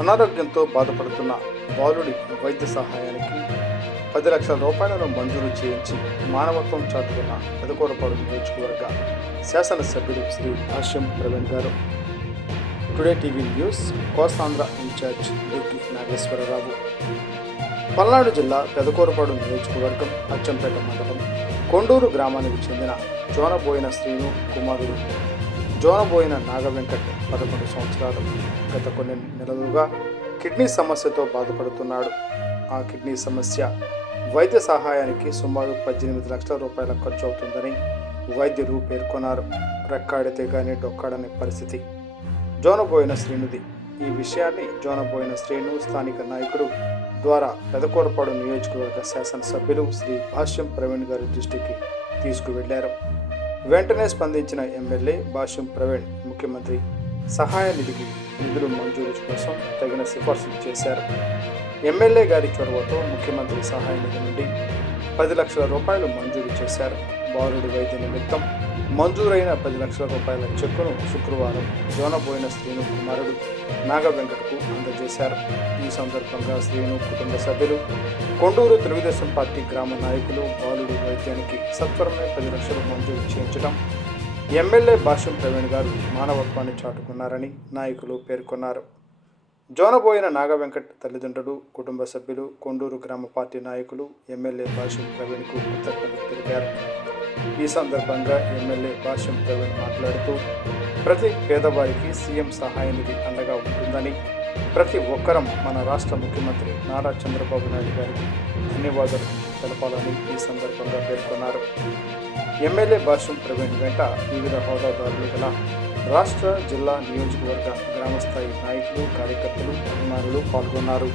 అనారోగ్యంతో బాధపడుతున్న బాలుడి వైద్య సహాయానికి 10 లక్షల రూపాయలను మంజూరు చేయించి మానవత్వం చాటుకున్న పెదకూరపాడు నియోజకవర్గ శాసనసభ్యుడు శ్రీ భాష్యం ప్రవీణ్ గారు. Today TV news Kosthandhra incharge Durgi Nageswararao. Palnadu జిల్లా పెదకూరపాడు నియోజకవర్గం అచ్చంపేట మండలం కొండూరు గ్రామానికి చెందిన జోనబోయిన శ్రీను కుమారుడు జోనబోయిన నాగవెంకట్ 11 సంవత్సరాలు. గత కొన్ని నెలలుగా కిడ్నీ సమస్యతో బాధపడుతున్నాడు. ఆ కిడ్నీ సమస్య వైద్య సహాయానికి సుమారు 18 లక్షల రూపాయల ఖర్చు అవుతుందని వైద్యులు పేర్కొన్నారు. రెక్కాడితే గానీ డొక్కాడని పరిస్థితి జోనబోయిన శ్రీనుది. ఈ విషయాన్ని జోనబోయిన శ్రీను స్థానిక నాయకుడు ద్వారా పెదకూరపాడు నియోజకవర్గ శాసనసభ్యులు శ్రీ భాష్యం ప్రవీణ్ గారి దృష్టికి తీసుకువెళ్లారు. వెంటనే స్పందించిన ఎమ్మెల్యే భాష్యం ప్రవీణ్ ముఖ్యమంత్రి సహాయ నిధికి నిధులు మంజూరు కోసం తగిన సిఫార్సులు చేశారు. ఎమ్మెల్యే గారి చొరవతో ముఖ్యమంత్రి సహాయ నిధి నుండి 10 లక్షల రూపాయలు మంజూరు చేశారు. బాలుడి వైద్య నిమిత్తం మంజూరైన 10 లక్షల రూపాయల చెక్కును శుక్రవారం జోనబోయిన శ్రీను కుమారుడు నాగవెంకట్కు అందజేశారు. ఈ సందర్భంగా శ్రీను కుటుంబ సభ్యులు, కొండూరు తెలుగుదేశం పార్టీ గ్రామ నాయకులు బాలుడి వైద్యానికి సత్వరమే 10 లక్షలు మంజూరు చేయించడం ఎమ్మెల్యే భాష్యం ప్రవీణ్ గారు మానవత్వాన్ని చాటుకున్నారని నాయకులు పేర్కొన్నారు. జోనబోయిన నాగవెంకట్ తల్లిదండ్రులు, కుటుంబ సభ్యులు, కొండూరు గ్రామ పార్టీ నాయకులు ఎమ్మెల్యే భాష్యం ప్రవీణ్కు కృతజ్ఞతలు తెలిపారు. ఈ సందర్భంగా ఎమ్మెల్యే భాష్యం ప్రవీణ్ మాట్లాడుతూ ప్రతి పేదవారికి సీఎం సహాయ నిధి అండగా ఉంటుందని, ప్రతి ఒక్కరం మన రాష్ట్ర ముఖ్యమంత్రి నారా చంద్రబాబు నాయుడు గారికి ధన్యవాదాలు తెలపాలని ఈ సందర్భంగా పేర్కొన్నారు. ఎమ్మెల్యే భాష్యం ప్రవీణ్ వెంట వివిధ హోదాదారులు గల రాష్ట్ర, జిల్లా, నియోజకవర్గ, గ్రామస్థాయి నాయకులు, కార్యకర్తలు, అభిమానులు పాల్గొన్నారు.